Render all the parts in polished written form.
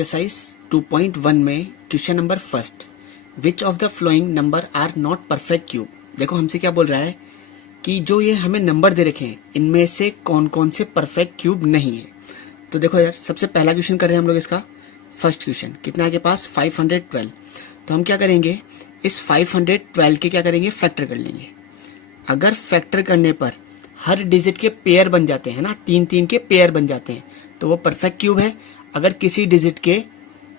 Exercise 2.1 में question number first, which of the following number are not perfect cube. देखो हमसे क्या बोल रहा है कि जो ये हमें नंबर दे रखे हैं इनमें से कौन कौन से परफेक्ट क्यूब नहीं है। तो देखो यार, सबसे पहला क्वेश्चन कर रहे हैं हम लोग इसका फर्स्ट क्वेश्चन, कितना है के पास 512। तो हम क्या करेंगे, इस 512 के क्या करेंगे, फैक्टर कर लेंगे। अगर फैक्टर करने पर हर डिजिट के पेयर बन जाते हैं ना, 3-3 के पेयर बन जाते हैं तो वो परफेक्ट क्यूब है। अगर किसी डिजिट के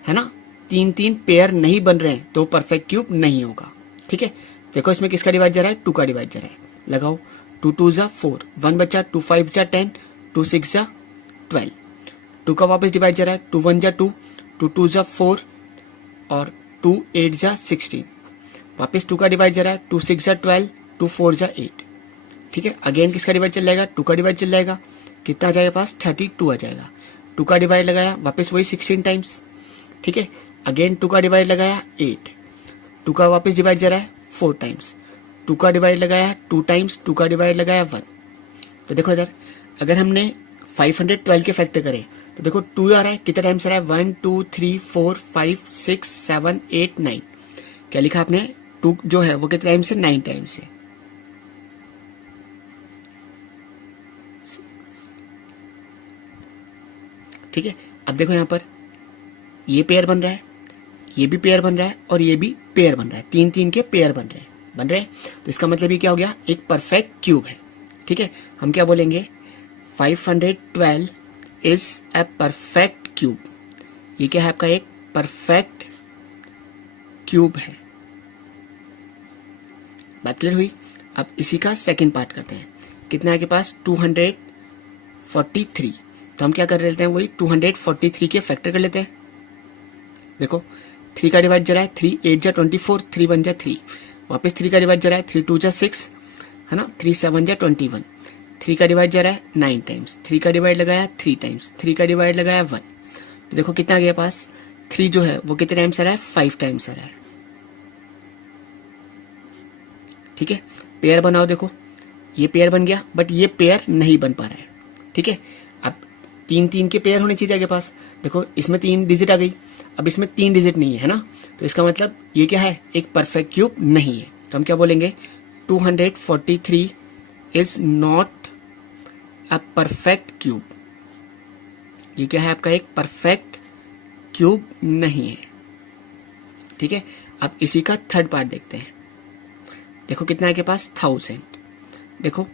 है ना 3-3 पेयर नहीं बन रहे हैं तो वो परफेक्ट क्यूब नहीं होगा। ठीक है, देखो इसमें किसका डिवाइड जा रहा है, 2 का डिवाइड जा रहा है। लगाओ, 2 2 जा 4, 1 बचा, 2 5 जा 10, 2 6 जा 12। 2 का वापस डिवाइड जा रहा है, 2 1 जा 2, 2 2 जा 4 और 2 8 जा 16। वापस 2 का डिवाइड जा रहा है, 2 6 जा 12, 2 4 जा 8। ठीक है, अगेन किसका डिवाइड चल जाएगा, 2 का डिवाइड चल जाएगा, कितना आ जाएगा पास 32 आ जाएगा। 2 का डिवाइड लगाया, वापस वही 16 टाइम्स। ठीक है, अगेन 2 का डिवाइड लगाया 8, 2 का वापस डिवाइड जा रहा है 4 टाइम्स, 2 का डिवाइड लगाया 2 टाइम्स, 2 का डिवाइड लगाया 1। तो देखो इधर अगर हमने 512 के फैक्टर करे तो देखो 2 आ रहा है, कितना टाइम्स आ रहा है, 1 2 3 4 5 6 7 8 9। क्या लिखा आपने, 2 जो है वो कितने टाइम्स है, 9 टाइम्स है। ठीक है, अब देखो यहाँ पर ये पेयर बन रहा है, ये भी पेयर बन रहा है और ये भी पेयर बन रहा है, 3-3 के पेयर बन रहे हैं। तो इसका मतलब ये क्या हो गया, एक परफेक्ट क्यूब है। ठीक है, हम क्या बोलेंगे, 512 इज ए परफेक्ट क्यूब। ये क्या है आपका, एक परफेक्ट क्यूब है। बात क्लियर हुई। अब इसी का सेकंड पार्ट करते हैं, कितना है के पास 243। तो हम क्या कर लेते हैं, वही 243 के फैक्टर कर लेते हैं। देखो 3 का डिवाइड जा रहा है, 3 8 जा 24, 3 1 जा 3, वापस 3 का डिवाइड जा रहा है, 3 2 जा 6 है ना, 3 7 जा 21। 3 का डिवाइड जा रहा है 9 टाइम्स, 3 का डिवाइड लगाया 3 टाइम्स, 3 का डिवाइड लगाया 1। तो देखो कितना आ गया पास, 3 जो है वो कितने टाइम्स आ रहा है, 5 टाइम्स आ रहा है। ठीक है, पेयर बनाओ, देखो ये पेयर बन गया बट ये पेयर नहीं बन पा रहा है। ठीक है, अब 3-3 के पेयर होने चाहिए आपके पास। देखो इसमें 3 डिजिट आ गई, अब इसमें 3 डिजिट नहीं है ना, तो इसका मतलब ये क्या है, एक परफेक्ट क्यूब नहीं है। तो हम क्या बोलेंगे, 243 is not a perfect cube. ये क्या है आपका, एक परफेक्ट क्यूब नहीं है। ठीक है, अब इसी का थर्ड पार्ट देखते हैं। देखो कितना है के पास 1000। देखो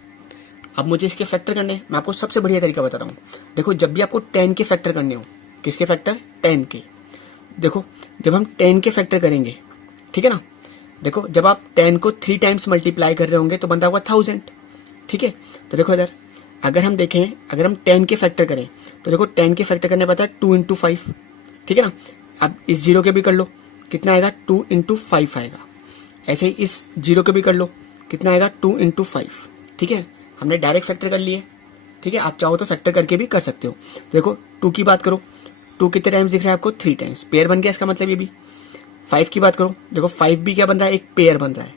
अब मुझे इसके फैक्टर करने हैं, मैं आपको सबसे बढ़िया तरीका बताता हूँ। देखो जब भी आपको 10 के फैक्टर करने हो, किसके फैक्टर, 10 के। देखो जब हम 10 के फैक्टर करेंगे, ठीक है ना, देखो जब आप 10 को 3 टाइम्स मल्टीप्लाई कर रहे होंगे तो बन रहा होगा 1000। ठीक है, तो देखो इधर अगर हम देखें, अगर हम 10 के फैक्टर करें तो देखो 10 के फैक्टर करने पता है 2 इंटू 5। ठीक है ना, अब इस जीरो के भी कर लो, कितना आएगा, 2 इंटू 5 आएगा। ऐसे ही इस जीरो के भी कर लो, कितना आएगा, 2 इंटू 5। ठीक है, हमने डायरेक्ट फैक्टर कर लिए। ठीक है, आप चाहो तो फैक्टर करके भी कर सकते हो। देखो 2 की बात करो, 2 कितने टाइम्स दिख रहा है आपको, 3 टाइम्स, पेयर बन गया इसका मतलब ये भी। 5 की बात करो, देखो 5 भी क्या बन रहा है, एक पेयर बन रहा है।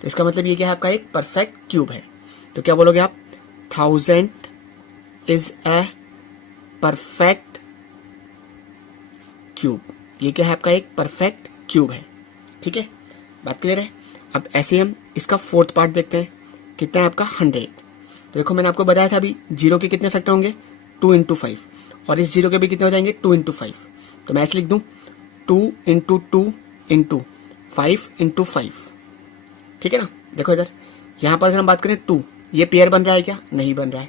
तो इसका मतलब ये क्या है, आपका एक परफेक्ट क्यूब है। तो क्या बोलोगे आप, 1000 इज ए परफेक्ट क्यूब। ये क्या है आपका, एक परफेक्ट क्यूब है। ठीक है, बात क्लियर है। अब ऐसे ही हम इसका फोर्थ पार्ट देखते हैं, कितना है आपका 100। तो देखो मैंने आपको बताया था अभी, जीरो के कितने फैक्टर होंगे, 2 इंटू 5, और इस जीरो के भी कितने हो जाएंगे, 2 इंटू 5। तो मैं ऐसे लिख दूं, 2 इंटू 2 इंटू 5 इंटू 5। ठीक है ना, देखो इधर यहाँ पर अगर हम बात करें 2, ये पेयर बन रहा है क्या, नहीं बन रहा है।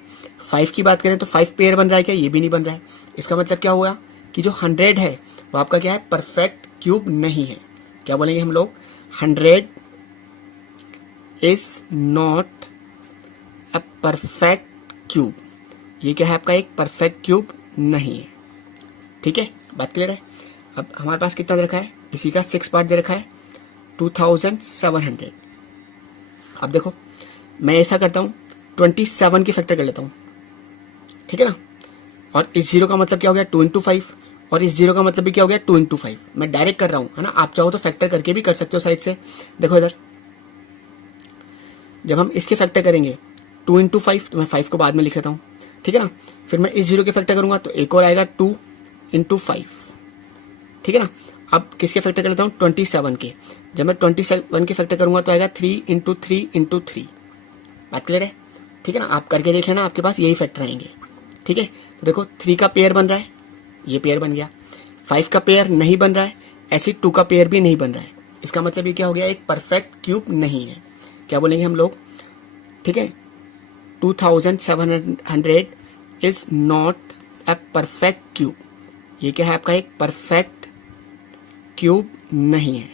5 की बात करें तो 5 पेयर बन रहा है क्या, ये भी नहीं बन रहा है। इसका मतलब क्या हुआ कि जो 100 है वो आपका क्या है, परफेक्ट क्यूब नहीं है। क्या बोलेंगे हम लोग, 100 is not a perfect cube. ये क्या है आपका, एक परफेक्ट क्यूब नहीं है। ठीक है, बात क्लियर है। अब हमारे पास कितना दे रखा है, इसी का 6 पार्ट दे रखा है, 2700। अब देखो मैं ऐसा करता हूँ, 27 की फैक्टर कर लेता हूँ। ठीक है ना, और इस जीरो का मतलब क्या हो गया, 2 इंटू 5, और इस जीरो का मतलब भी क्या हो गया, 2 इंटू 5। मैं डायरेक्ट कर रहा हूँ है ना, आप चाहो तो फैक्टर करके भी कर सकते हो साइड से। देखो इधर जब हम इसके फैक्टर करेंगे 2 इंटू 5, तो मैं 5 को बाद में लिख लेता हूँ। ठीक है ना, फिर मैं इस जीरो के फैक्टर करूंगा तो एक और आएगा 2 इंटू 5, ठीक है ना। अब किसके फैक्टर कर लेता हूँ, 27 के। जब मैं 27 के फैक्टर करूंगा तो आएगा 3 इंटू 3 इंटू 3। बात क्लियर है, ठीक है ना। आप करके देख लेना, आपके पास यही फैक्टर आएंगे, ठीक है। तो देखो 3 का पेयर बन रहा है, ये पेयर बन गया। 5 का पेयर नहीं बन रहा है, ऐसे 2 का पेयर भी नहीं बन रहा है। इसका मतलब ये क्या हो गया, एक परफेक्ट क्यूब नहीं है। क्या बोलेंगे हम लोग, ठीक है, 2700 is not a perfect cube. ये क्या है आपका, एक परफेक्ट क्यूब नहीं है।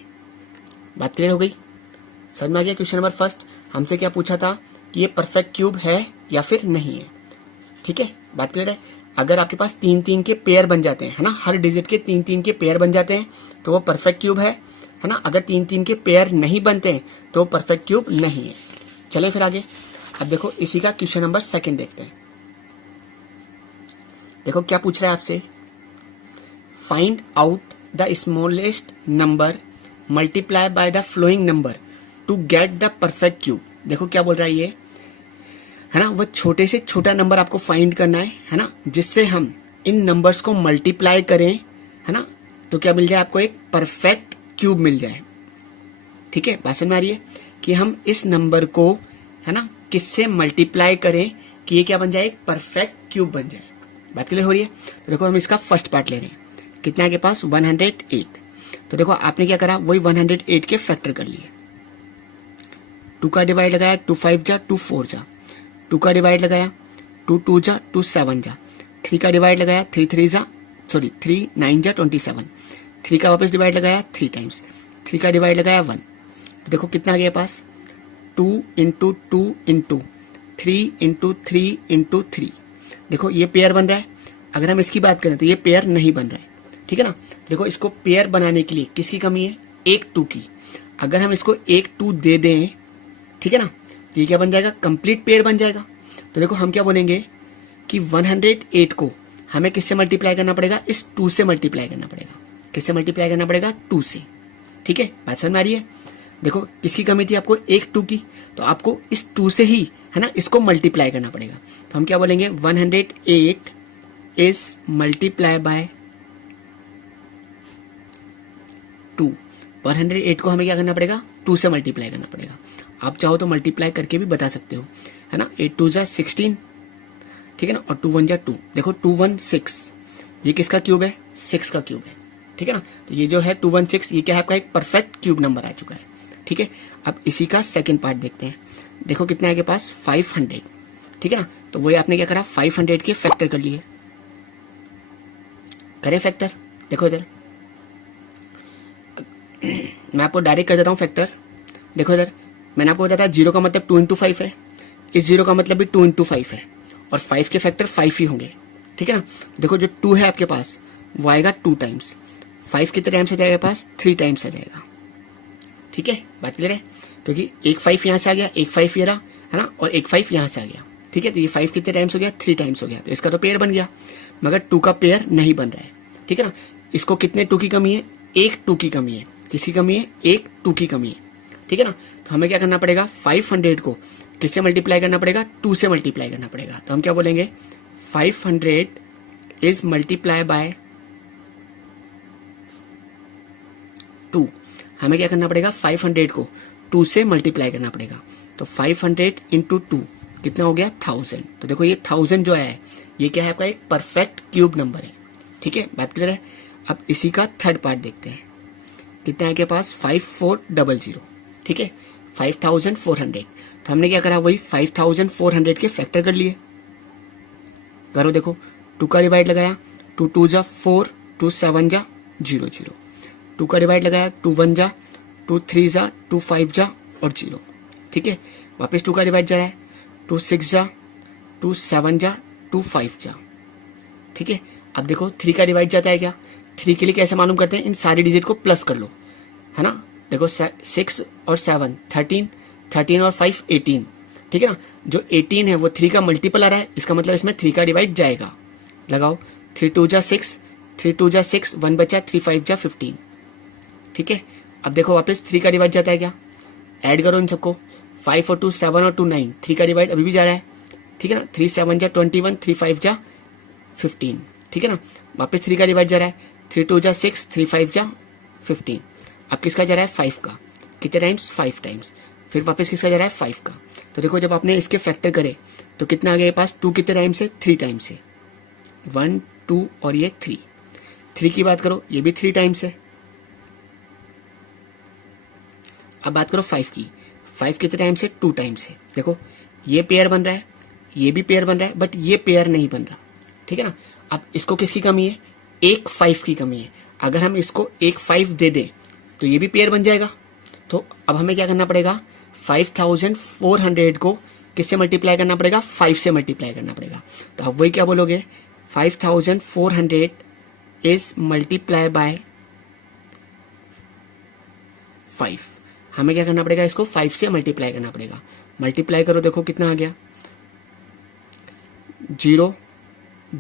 बात क्लियर हो गई, समझ में आ गया। क्वेश्चन नंबर फर्स्ट हमसे क्या पूछा था कि ये परफेक्ट क्यूब है या फिर नहीं है, ठीक है। बात क्लियर है। अगर आपके पास 3-3 के पेयर बन जाते हैं, है ना, हर डिजिट के 3-3 के पेयर बन जाते हैं तो वो परफेक्ट क्यूब है ना। अगर 3-3 के पेयर नहीं बनते हैं तो वो परफेक्ट क्यूब नहीं है। चलें फिर आगे। अब देखो इसी का क्वेश्चन नंबर सेकंड देखते हैं। देखो क्या पूछ रहा है आपसे, find out the smallest number multiply by the following number to get the perfect cube. देखो क्या बोल रहा है ये, है ना, वो छोटे से छोटा नंबर आपको फाइंड करना है ना, जिससे हम इन नंबर्स को मल्टीप्लाई करें, है ना, तो क्या मिल जाए आपको, एक परफेक्ट क्यूब मिल जाए, ठीक है। बात समझ में आ रही है कि हम इस नंबर को, है ना, किससे मल्टीप्लाई करें कि ये क्या बन जाए, एक परफेक्ट क्यूब बन जाए। बात क्लियर हो रही है। तो देखो हम इसका फर्स्ट पार्ट ले रहे हैं, कितना है के पास, 108। तो देखो आपने क्या करा, वही 108 के फैक्टर कर लिए। 2 का डिवाइड लगाया, 2 5 जा, 2 4 जा। 2 का डिवाइड लगाया, 2 2 जा, 2 7 जा। 3 का डिवाइड लगाया, 3 3 जा, 3 9 जा 27। 3 का वापस डिवाइड लगाया 3 टाइम्स। 3 का डिवाइड लगाया 1। तो देखो कितना आ गया पास, 2 इंटू 2 इंटू 3 इंटू 3 इंटू 3। देखो ये पेयर बन रहा है। अगर हम इसकी बात करें तो ये पेयर नहीं बन रहा है, ठीक है ना। देखो इसको पेयर बनाने के लिए किसकी कमी है, एक 2 की। अगर हम इसको एक 2 दे दें, ठीक है ना, तो ये क्या बन जाएगा, कंप्लीट पेयर बन जाएगा। तो देखो हम क्या बोलेंगे कि 108 को हमें किससे मल्टीप्लाई करना पड़ेगा, इस 2 से मल्टीप्लाई करना पड़ेगा। किससे मल्टीप्लाई करना पड़ेगा, 2 से, ठीक है। बात समझ में आ रही है। देखो किसकी कमी थी आपको, एक 2 की, तो आपको इस 2 से ही, है ना, इसको मल्टीप्लाई करना पड़ेगा। तो हम क्या बोलेंगे, 108 इज मल्टीप्लाई बाय 2। 108 को हमें क्या करना पड़ेगा, 2 से मल्टीप्लाई करना पड़ेगा। आप चाहो तो मल्टीप्लाई करके भी बता सकते हो, है ना। 8 2 जा 16, ठीक है ना, और 2 1 जा 2। देखो 2 1 6, ये किसका क्यूब है, 6 का क्यूब है, ठीक है ना। तो ये जो है 2 1 6, ये क्या है आपका, एक परफेक्ट क्यूब नंबर आ चुका है, ठीक है। अब इसी का सेकंड पार्ट देखते हैं। देखो कितना है के पास, 500, ठीक है ना। तो वही आपने क्या करा, 500 के फैक्टर कर लिए। करें फैक्टर, देखो इधर मैं आपको डायरेक्ट कर देता हूँ फैक्टर। देखो इधर मैंने आपको बताया था 0 का मतलब 2 इंटू 5 है, इस 0 का मतलब भी 2 इंटू 5 है, और 5 के फैक्टर 5 ही होंगे, ठीक है ना। देखो जो 2 है आपके पास वो आएगा 2 टाइम्स, 5 कितने टाइम्स आ जाएगा पास, 3 टाइम्स आ जाएगा, ठीक है। बात क्लियर है, क्योंकि एक 5 यहाँ से आ गया, एक 5 ये रहा, है ना, और एक 5 यहाँ से आ गया, ठीक है। तो ये 5 कितने टाइम्स हो गया, 3 टाइम्स हो गया, तो इसका तो पेयर बन गया, मगर 2 का पेयर नहीं बन रहा है, ठीक है ना। इसको कितने 2 की कमी है, एक 2 की कमी है। किसकी कमी है, एक 2 की कमी है, ठीक है ना। तो हमें क्या करना पड़ेगा, 500 को किससे मल्टीप्लाई करना पड़ेगा, 2 से मल्टीप्लाई करना पड़ेगा। तो हम क्या बोलेंगे, 500 इज मल्टीप्लाई बाय 2। हमें क्या करना पड़ेगा, 500 को 2 से मल्टीप्लाई करना पड़ेगा। तो 500 इंटू 2 कितना हो गया, 1000। तो देखो ये 1000 जो है ये क्या है आपका, एक परफेक्ट क्यूब नंबर है, ठीक है। बात क्लियर है। अब इसी का थर्ड पार्ट देखते हैं। कितना है के पास, 5400, ठीक है, 5400। तो हमने क्या करा, वही 5400 के फैक्टर कर लिए। करो देखो, 2 का डिवाइड लगाया, 2 2 जा 4, 2 7 जा 0 0। 2 का डिवाइड लगाया, 2 1 जा, 2 3 जा, 2 5 जा और 0, ठीक है। वापस 2 का डिवाइड जा रहा है, 2 6 जा, 2 7 जा, 2 5 जा, ठीक है। अब देखो 3 का डिवाइड जाता है क्या, 3 के लिए कैसे मालूम करते हैं, इन सारी डिजिट को प्लस कर लो, है ना। देखो 6 और 7 13, 13 और 5 18, ठीक है ना। जो 18 है वो 3 का मल्टीपल आ रहा है, इसका मतलब इसमें 3 का डिवाइड जाएगा। लगाओ, 3 2 जा 6, 3 2 जा 6, 1 बचा, 3 5 जा 15, ठीक है। अब देखो वापस 3 का डिवाइड जाता है क्या, ऐड करो इन सबको, 5 और 2 7 और 2 9, 3 का डिवाइड अभी भी जा रहा है, ठीक है ना। 3 7 जा 21, 3 5 जा 15, ठीक है ना। वापस 3 का डिवाइड जा रहा है, 3 2 जा 6, 3 5 जा 15। अब किसका जा रहा है 5 का, कितने टाइम्स 5 टाइम्स। फिर वापस किसका जा रहा है 5 का। तो देखो जब आपने इसके फैक्टर करे तो कितना आ गया पास, 2 कितने टाइम्स है 3 टाइम्स है, 1 2 और ये 3। 3 की बात करो ये भी 3 टाइम्स है। अब बात करो 5 की, 5 कितने टाइम्स है 2 टाइम्स है। देखो ये पेयर बन रहा है, ये भी पेयर बन रहा है, बट ये पेयर नहीं बन रहा, ठीक है ना। अब इसको किसकी कमी है, एक 5 की कमी है। अगर हम इसको एक 5 दे दें तो ये भी पेयर बन जाएगा। तो अब हमें क्या करना पड़ेगा, 5400 को किससे मल्टीप्लाई करना पड़ेगा, 5 से मल्टीप्लाई करना पड़ेगा। तो अब वही क्या बोलोगे, 5400 इज मल्टीप्लाई बाय 5। हमें क्या करना पड़ेगा, इसको 5 से मल्टीप्लाई करना पड़ेगा। मल्टीप्लाई करो, देखो कितना आ गया, 0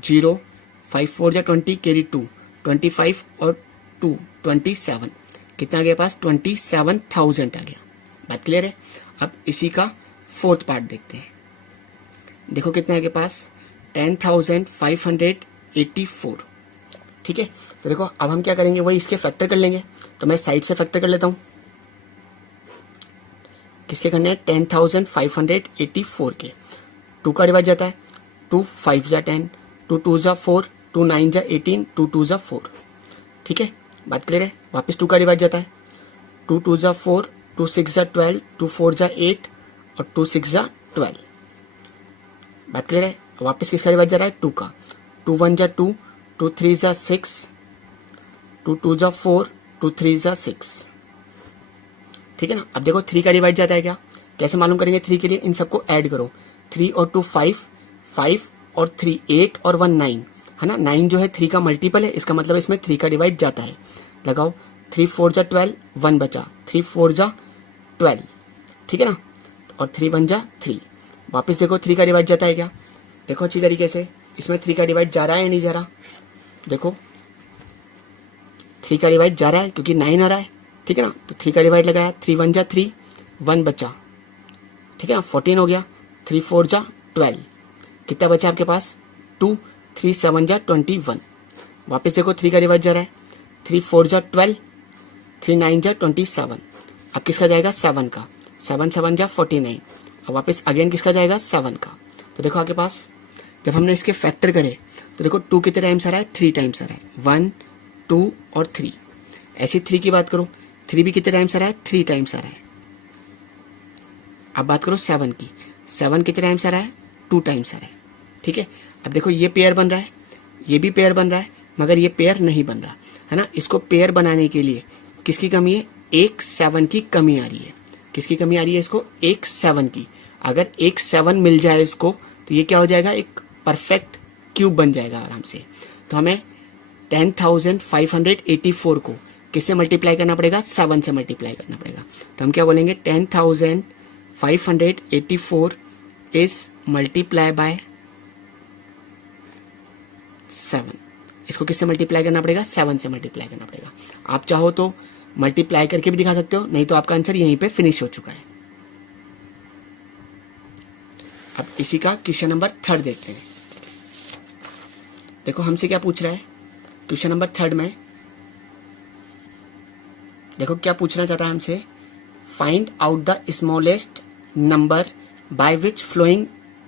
0 5 4 जा 20 कैरी 2, 25 और 2 27, कितना आ गया पास 27,000 आ गया। बात क्लियर है। अब इसी का फोर्थ पार्ट देखते हैं। देखो कितना आ गया पास 10,584, ठीक है। तो देखो अब हम क्या करेंगे, वही इसके फैक्टर कर लेंगे। तो मैं साइड से फैक्टर कर लेता हूं। किसके करने हैं 10,584 के। 2 का डिवाइड जाता है, 2 5 जा 10, 2 2 जा 4, 2 9 जा 18, 2 2 जा 4, ठीक है। बात क्लियर है। वापस 2 का डिवाइड जाता है, 2 2 जा 4, 2 6 जा 12, 2 4 जा 8 और 2 6 जा 12। बात क्लियर है। वापस किसका डिवाइड जा रहा है 2 का, 2 1 जा 2, 2 3 जा 6, 2 2 जा 4, 2 3 जा 6, ठीक है ना। अब देखो 3 का डिवाइड जाता है क्या, कैसे मालूम करेंगे 3 के लिए, इन सबको ऐड करो, 3 और 2 5, 5 और 3 8 और 1 9, है ना। 9 जो है 3 का मल्टीपल है, इसका मतलब इसमें 3 का डिवाइड जाता है। लगाओ 3 4 जा 12, 1 बचा, 3 4 जा 12, ठीक है ना। और 3 1 जा 3। वापस देखो 3 का डिवाइड जाता है क्या, देखो अच्छी तरीके से इसमें 3 का डिवाइड जा रहा है या नहीं जा रहा। देखो 3 का डिवाइड जा रहा है क्योंकि 9 आ रहा है, ठीक है ना। तो 3 का डिवाइड लगाया, 3 1 जा 3, 1 बचा, ठीक है ना, 14 हो गया। 3 4 जा 12, कितना बचा आपके पास 2, 3 7 जा 21। वापस देखो 3 का डिवाइड जा रहा है, 3 4 जा 12, 3 9 जा 27। अब किसका जाएगा 7 का, 7 7 जा 49। अब वापस अगेन किसका जाएगा 7 का। तो देखो आपके पास जब हमने इसके फैक्टर करे तो देखो 2 कितने टाइम्स आ रहा है 3 टाइम्स आ रहा है, 1 2 और 3। ऐसी 3 की बात करो, 3 भी कितने टाइम्स आ रहा है 3 टाइम्स आ रहा है। अब बात करो 7 की, 7 कितने टाइम्स आ रहा है 2 टाइम्स आ रहा है, ठीक है। अब देखो ये पेयर बन रहा है, ये भी पेयर बन रहा है, मगर ये पेयर नहीं बन रहा है ना। इसको पेयर बनाने के लिए किसकी कमी है, एक 7 की कमी आ रही है। किसकी कमी आ रही है इसको, एक 7 की। अगर एक 7 मिल जाए इसको तो ये क्या हो जाएगा, एक परफेक्ट क्यूब बन जाएगा आराम से। तो हमें 10,584 को किससे मल्टीप्लाई करना पड़ेगा, 7 से मल्टीप्लाई करना पड़ेगा। तो हम क्या बोलेंगे 10,584 इज मल्टीप्लाई बाय 7। इसको किससे मल्टीप्लाई करना पड़ेगा, 7 से मल्टीप्लाई करना पड़ेगा। आप चाहो तो मल्टीप्लाई करके भी दिखा सकते हो, नहीं तो आपका आंसर यहीं पे फिनिश हो चुका है। अब इसी का क्वेश्चन नंबर 3 देखते हैं। देखो हमसे क्या पूछ रहा है क्वेश्चन नंबर 3 में, देखो क्या पूछना चाहता है हमसे, find out the smallest number by which following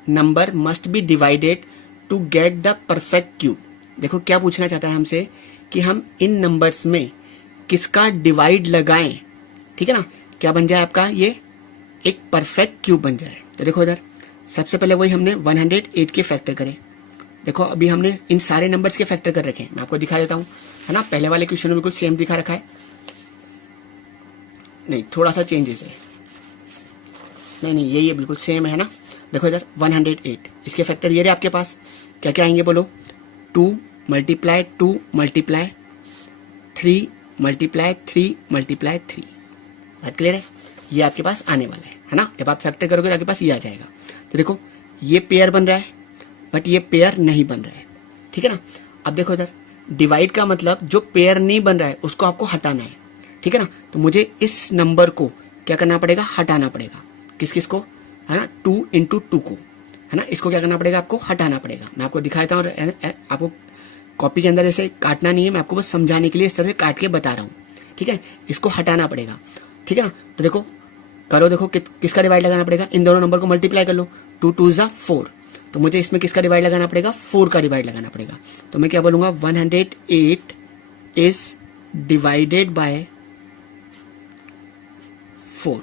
number must be divided to get the perfect cube. देखो क्या पूछना चाहता है हमसे कि हम इन नंबर्स में किसका डिवाइड लगाएं, ठीक है ना, क्या बन जाए आपका ये एक परफेक्ट क्यूब बन जाए। तो देखो इधर सबसे पहले वही हमने 108 के फैक्टर करे। देखो अभी हमने इन सारे नंबर्स के फैक्टर कर रखे हैं, मैं आपको दिखा देता हूं, है ना। पहले वाले क्वेश्चन में बिल्कुल सेम दिखा रखा है, नहीं थोड़ा सा चेंजेस है, नहीं यही है बिल्कुल सेम है ना। देखो इधर 108, इसके फैक्टर ये रहे आपके पास, क्या क्या आएंगे बोलो, 2 मल्टीप्लाई 2 मल्टीप्लाई 3 मल्टीप्लाई 3 मल्टीप्लाई 3। बात क्लियर है, ये आपके पास आने वाला है ना। जब आप फैक्टर करोगे तो आपके पास ये आ जाएगा। तो देखो ये पेयर बन रहा है बट ये पेयर नहीं बन रहा है, ठीक है ना। अब देखो इधर डिवाइड का मतलब जो पेयर नहीं बन रहा है उसको आपको हटाना है, ठीक है ना। तो मुझे इस नंबर को क्या करना पड़ेगा, हटाना पड़ेगा। किस किस को, है ना, 2 × 2 को, है ना, इसको क्या करना पड़ेगा, आपको हटाना पड़ेगा। मैं आपको दिखाता हूँ, आपको कॉपी के अंदर ऐसे काटना नहीं है, मैं आपको बस समझाने के लिए इस तरह से काट के बता रहा हूँ, ठीक है। इसको हटाना पड़ेगा, ठीक है ना। तो देखो करो, देखो किसका डिवाइड लगाना पड़ेगा, इन दोनों नंबर को मल्टीप्लाई कर लो, 2 2 ज़ा 4, तो मुझे इसमें किसका डिवाइड लगाना पड़ेगा, 4 का डिवाइड लगाना पड़ेगा। तो मैं क्या बोलूंगा, 108 इज डिवाइडेड बाय 4।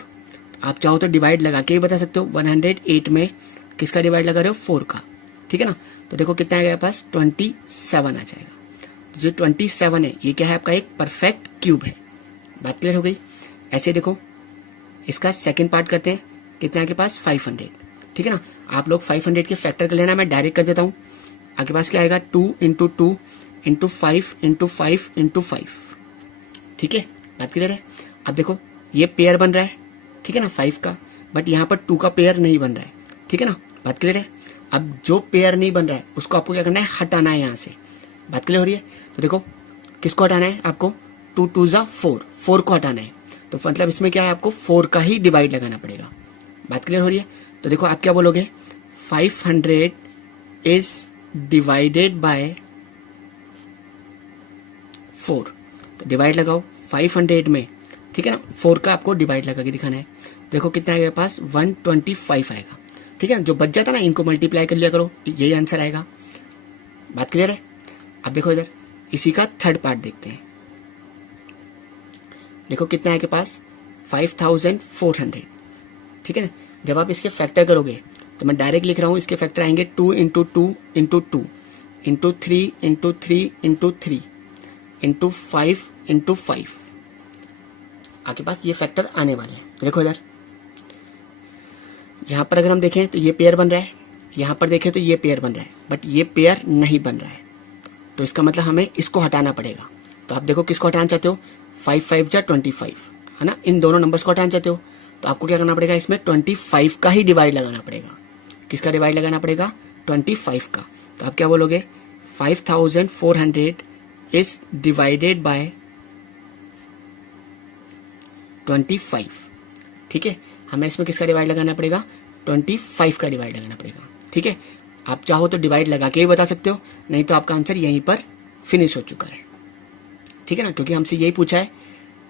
आप चाहो तो डिवाइड लगा के ही बता सकते हो, 108 में किसका डिवाइड लगा रहे हो, 4 का, ठीक है ना। तो देखो कितना आएगा पास, 27 आ जाएगा। तो जो 27 है ये क्या है, आपका एक परफेक्ट क्यूब है। बात क्लियर हो गई। ऐसे देखो इसका सेकंड पार्ट करते हैं, कितना है आपके पास, 500, ठीक है ना। आप लोग 500 के फैक्टर कर लेना, मैं डायरेक्ट कर देता हूँ। आपके पास क्या आएगा, 2 इंटू 2 इंटू 5 इंटू 5 इंटू 5, ठीक है। बात क्लियर है। अब देखो ये पेयर बन रहा है, ठीक है ना, 5 का, बट यहाँ पर 2 का पेयर नहीं बन रहा है, ठीक है ना। बात क्लियर है। अब जो पेयर नहीं बन रहा है उसको आपको क्या करना है, हटाना है यहाँ से। बात क्लियर हो रही है। तो देखो किसको हटाना है आपको, 2 2 ज़ा 4 को हटाना है। तो मतलब इसमें क्या है, आपको 4 का ही डिवाइड लगाना पड़ेगा। बात क्लियर हो रही है। तो देखो आप क्या बोलोगे, 500 इज डिवाइडेड बाय 4। तो डिवाइड लगाओ 500 में, ठीक है ना, 4 का आपको डिवाइड लगा के दिखाना है। देखो कितना आएगा पास, 125 आएगा, ठीक है ना। जो बच जाता ना इनको मल्टीप्लाई कर लिया करो, यही आंसर आएगा। बात क्लियर है। अब देखो इधर इसी का थर्ड पार्ट देखते हैं। देखो कितना है के पास, 5400, ठीक है ना। जब आप इसके फैक्टर करोगे तो मैं डायरेक्ट लिख रहा हूं, इसके फैक्टर आएंगे 2 into 2 into 2 into 3 into 3 into 3 into 5 into 5। आपके पास ये फैक्टर आने वाले हैं। देखो इधर यहां पर अगर हम देखें तो ये पेयर बन रहा है, यहां पर देखें तो ये पेयर बन रहा है, बट ये पेयर नहीं बन रहा है। तो इसका मतलब हमें इसको हटाना पड़ेगा। तो आप देखो किसको हटाना चाहते हो, 5 5 जा 25, है ना। इन दोनों नंबर्स को हटाना चाहते हो तो आपको क्या करना पड़ेगा, इसमें 25 का ही डिवाइड लगाना पड़ेगा। किसका डिवाइड लगाना पड़ेगा, 25 का। तो आप क्या बोलोगे, 5400 इज डिवाइडेड बाय 25, ठीक है। हमें इसमें किसका डिवाइड लगाना पड़ेगा, 25 का डिवाइड लगाना पड़ेगा, ठीक है। आप चाहो तो डिवाइड लगा के ही बता सकते हो, नहीं तो आपका आंसर यहीं पर फिनिश हो चुका है, ठीक है ना। क्योंकि हमसे यही पूछा है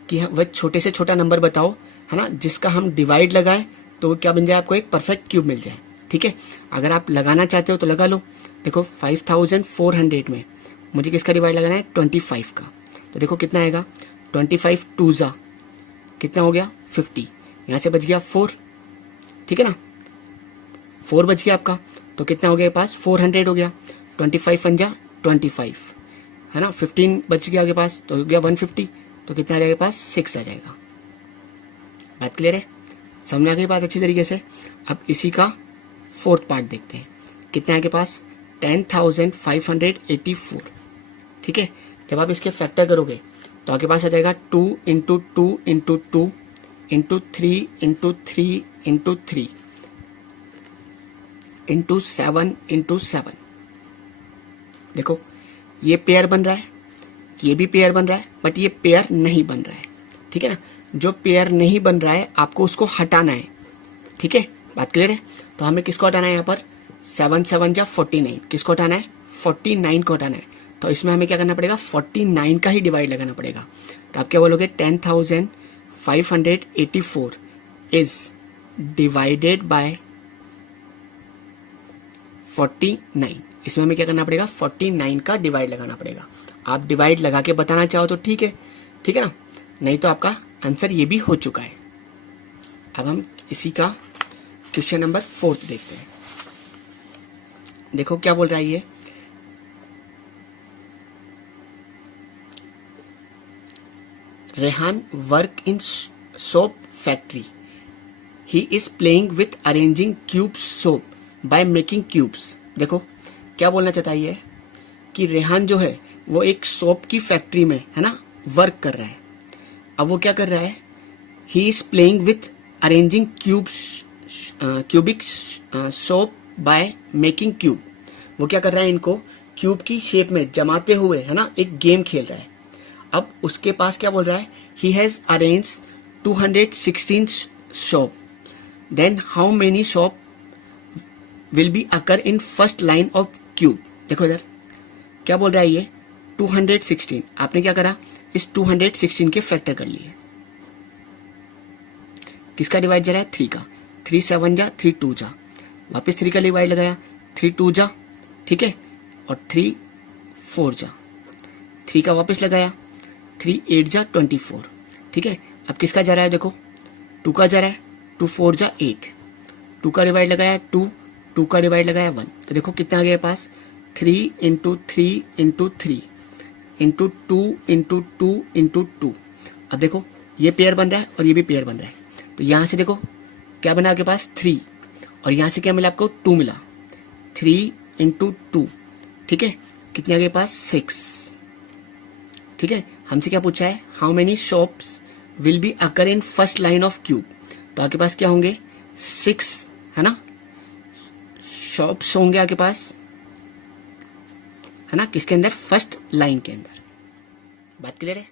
कि वह छोटे से छोटा नंबर बताओ, है ना, जिसका हम डिवाइड लगाएं तो क्या बन जाए, आपको एक परफेक्ट क्यूब मिल जाए, ठीक है। अगर आप लगाना चाहते हो तो लगा लो। देखो 5400 में मुझे किसका डिवाइड लगाना है, 25 का। तो देखो कितना आएगा, 25 2 ज़ा कितना हो गया, 50। यहाँ से बच गया 4, ठीक है ना, 4 बच गया आपका। तो कितना हो गया पास, 400 हो गया। 25 1 जा 25, है ना, 15 बच गया आपके पास, तो हो गया 150। तो कितना आ जाएगा पास, 6 आ जाएगा। बात क्लियर है, समझ आ गई बात अच्छी तरीके से। अब इसी का फोर्थ पार्ट देखते हैं, कितना है के पास, 10,584, ठीक है। जब आप इसके फैक्टर करोगे तो आपके पास आ जाएगा 2 into 2 into 2 into 3 into 3 into 3 into 7 into 7। देखो ये पेयर बन रहा है, ये भी पेयर बन रहा है, बट ये पेयर नहीं बन रहा है, ठीक है ना। जो पेयर नहीं बन रहा है आपको उसको हटाना है, ठीक है। बात क्लियर है। तो हमें किसको हटाना है, यहाँ पर 7 7 जा 49, किसको हटाना है, 49 को हटाना है। तो इसमें हमें क्या करना पड़ेगा, 49 का ही डिवाइड लगाना पड़ेगा। तो आप क्या बोलोगे, 10,584 इज डिवाइडेड बाय 49। इसमें हमें क्या करना पड़ेगा, 49 का डिवाइड लगाना पड़ेगा। आप डिवाइड लगा के बताना चाहो तो ठीक है, ठीक है ना, नहीं तो आपका आंसर ये भी हो चुका है। अब हम इसी का क्वेश्चन नंबर 4 देखते हैं। देखो क्या बोल रहा है ये, Rehan work in soap factory, he is playing with arranging cube soap by making cubes. देखो क्या बोलना चाहता है ये, कि रेहान जो है वो एक सोप की फैक्ट्री में, है ना, वर्क कर रहा है। अब वो क्या कर रहा है, he is playing with arranging cubic soap by making cube. वो क्या कर रहा है, इनको क्यूब की शेप में जमाते हुए, है ना, एक गेम खेल रहा है। अब उसके पास क्या बोल रहा है, he has arrange 216 shop, then how many shop will be occur in first line of cube. देखो इधर क्या बोल रहा है ये, 216, आपने क्या करा, इस 216 के फैक्टर कर लिए। किसका डिवाइड जा रहा है, 3 का। 3 7 जा, 3 2 जा, वापस 3 का डिवाइड लगाया, 3 2 जा, ठीक है, और 3 4 जा, 3 का वापस लगाया, 3 8 जा 24, ठीक है। अब किसका जा रहा है, देखो 2 का जा रहा है, 2 4 जा 8, 2 का डिवाइड लगाया 2, 2 का डिवाइड लगाया 1, तो देखो कितना आ गया पास, 3 into 3 into 3 into 2 into 2 into 2। अब देखो ये पेयर बन रहा है और ये भी पेयर बन रहा है, तो यहां से देखो क्या बना आपके पास 3, और यहां से क्या मिला आपको 2 मिला, 3 इंटू 2, ठीक है, कितने आ गए पास 6, ठीक है। हमसे क्या पूछा है, how many shops will be occur in first line of cube, तो आपके पास क्या होंगे 6, है ना, शॉप्स होंगे आपके पास, है ना, किसके अंदर, फर्स्ट लाइन के अंदर। बात क्लियर है।